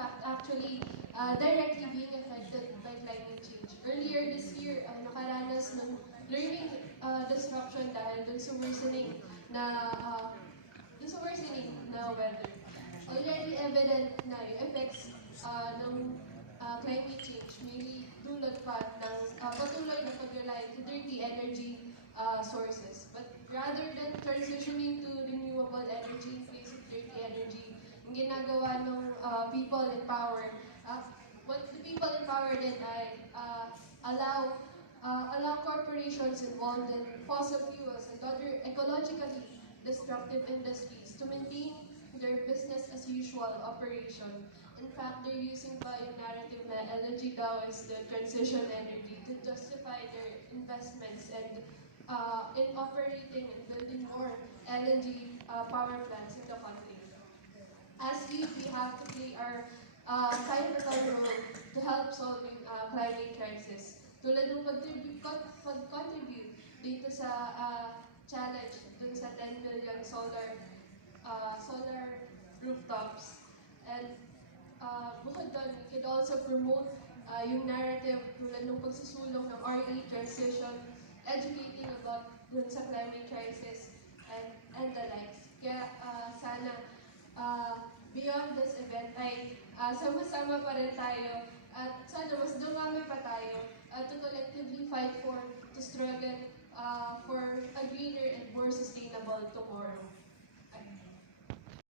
fact, actually, directly being affected by climate change. Earlier this year, nakaranas ng learning disruption dahil dun sa worsening na weather. Already evident na yung effects ng climate change may dulot pa ng patuloy na pag-rely to dirty energy sources. But rather than transitioning to renewable energy in place of dirty energy, ang ginagawa ng people in power, what the people in power did ay allow corporations involved in fossil fuels and other ecologically destructive industries to maintain their business as usual operation. In fact, they're using pa yung narrative na LNG daw is the transition energy to justify their investments and in operating and building more LNG power plants in the country. As youth, we have to play our pivotal role to help solving climate crisis. Tulad ng pag-contribute dito sa challenge dun sa 10 billion solar rooftops. And bukod doon, we could also promote yung narrative tulad ng pagsusulong ng RE transition, educating about dun sa climate crisis and the likes. Kaya sana beyond this event ay sama-sama pa rin tayo at sana mas dumami pa tayo to collectively fight to struggle for a greener and more sustainable tomorrow.